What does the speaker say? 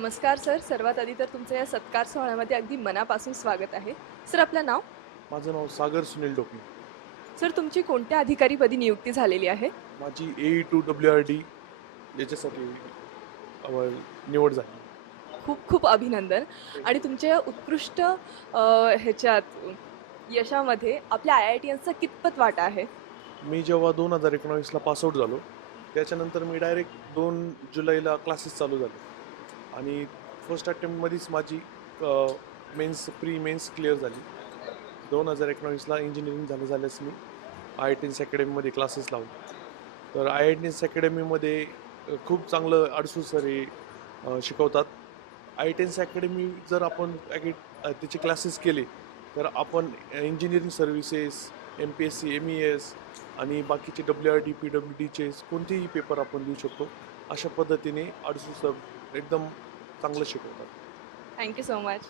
नमस्कार सर. सर्वात आधी तर तुमचं या सत्कार सोहळ्यामध्ये अगदी मनापासून स्वागत आहे. सर आपलं नाव? माझं नाव सागर सुनील ढोकणे. सर तुमची कोणत्या अधिकारीपदी नियुक्ती झालेली आहे? माझी AE2 WRD याच्यासाठी निवड झाली. खूप खूप अभिनंदन. आणि तुमच्या या उत्कृष्ट ह्याच्यात यशामध्ये आपल्या IITian'sचा कितपत वाटा आहे? मी जेव्हा 2019ला पासआउट झालो, त्याच्यानंतर मी डायरेक्ट 2 जुलैला क्लासेस चालू झाले आणि फर्स्ट अटेम्प्टमध्येच माझी प्री मेन्स क्लिअर झाली. 2019ला इंजिनिअरिंग झाल्यास मी IITian's अकॅडमीमध्ये क्लासेस लावले. तर IITian's अकॅडमीमध्ये खूप चांगलं अडसू सर हे शिकवतात. IITian's अकॅडमी जर आपण त्याचे क्लासेस केले तर आपण इंजिनिअरिंग सर्व्हिसेस, MPSC, MES आणि बाकीचे WRD, PWDचे कोणतेही पेपर आपण देऊ शकतो. अशा पद्धतीने अडसू सर एकदम चांगलं शिकवतात. Thank you so much.